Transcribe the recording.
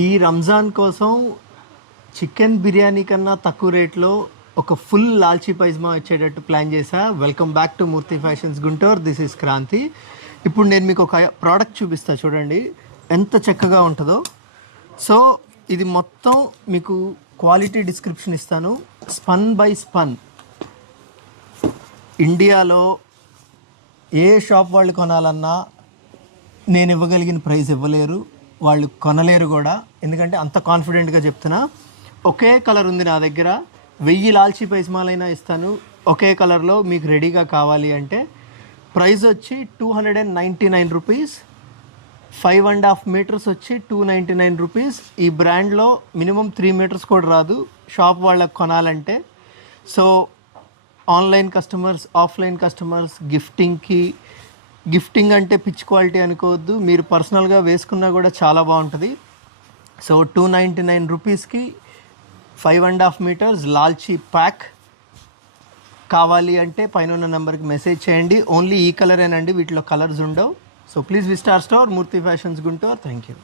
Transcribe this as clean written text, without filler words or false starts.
ఈ రంజాన్ కోసం చికెన్ బిర్యానీ కన్నా తక్కువ రేట్లో ఒక ఫుల్ లాల్చీ పైజ్మా వచ్చేటట్టు ప్లాన్ చేశా. Welcome back to Murthy fashions Guntur. This is Kranthi. ఇప్పుడు నేను మీకు ఒక ప్రోడక్ట్ చూపిస్తా, చూడండి ఎంత చక్కగా ఉంటుందో. సో ఇది మొత్తం మీకు క్వాలిటీ డిస్క్రిప్షన్ ఇస్తాను. Spun by spun. ఇండియాలో ఏ షాప్ వాళ్ళు కొనాలన్నా నేను ఇవ్వగలిగిన ప్రైస్ ఇవ్వలేరు, వాళ్ళు కొనలేరు కూడా. ఎందుకంటే అంత కాన్ఫిడెంట్గా చెప్తున్నా. ఒకే కలర్ ఉంది నా దగ్గర, 1000 లాల్చీ పైజ్మాలైనా ఇస్తాను ఒకే కలర్లో మీకు రెడీగా కావాలి అంటే. ప్రైస్ వచ్చి 299 రూపీస్. 5.5 మీటర్స్ వచ్చి 299 రూపీస్. ఈ బ్రాండ్లో మినిమం 3 మీటర్స్ కూడా రాదు షాప్ వాళ్ళకి కొనాలంటే. So online customers, offline customers, gifting అంటే పిచ్ క్వాలిటీ అనుకోవద్దు, మీరు పర్సనల్గా వేసుకున్నా కూడా చాలా బాగుంటుంది. సో 299 రూపీస్కి 5.5 మీటర్స్ లాల్చీ ప్యాక్ కావాలి అంటే పైన ఉన్న నెంబర్కి మెసేజ్ చేయండి. ఓన్లీ ఈ కలరేనండి, వీటిలో కలర్స్ ఉండవు. So please visit our store Murthy fashions Guntur. Thank you.